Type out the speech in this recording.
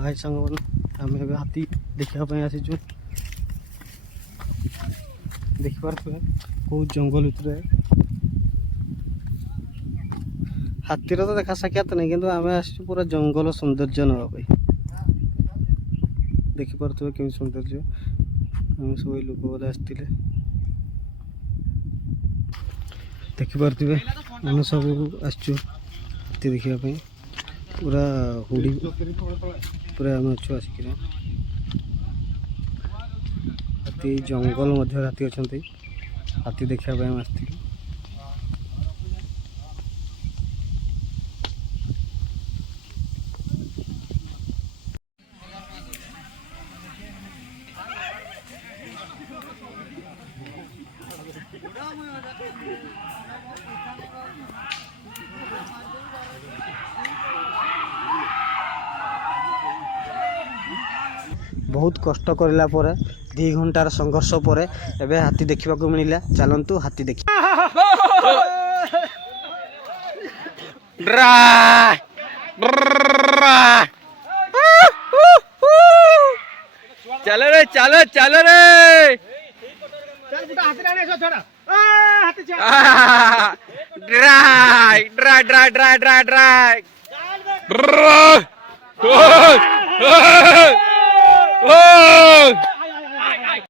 हाय सांग आम हाथी देखा आसीचु देखिपे कौ जंगल भितर हाथीर तो देखा साक्षात नहीं कि आम आसू पूरा जंगल सौंदर्य नापी देखिपे केमी सौंदर्य आम सब लोक बोले आसते देखिपे आम सब आसचु हाथी देखापी पूरा हुडी पूरा आम अच्छु आसिक हाथी जंगल मध्य हाथी अच्छा हाथी देखापी आम आसती बहुत कष्ट करला परे 2 घंटार संघर्ष पर एबे हाथी देखा मिलला चलतु हाथी देखी चलो रे चलो चलो रे dry dry dry dry dry dry Oh!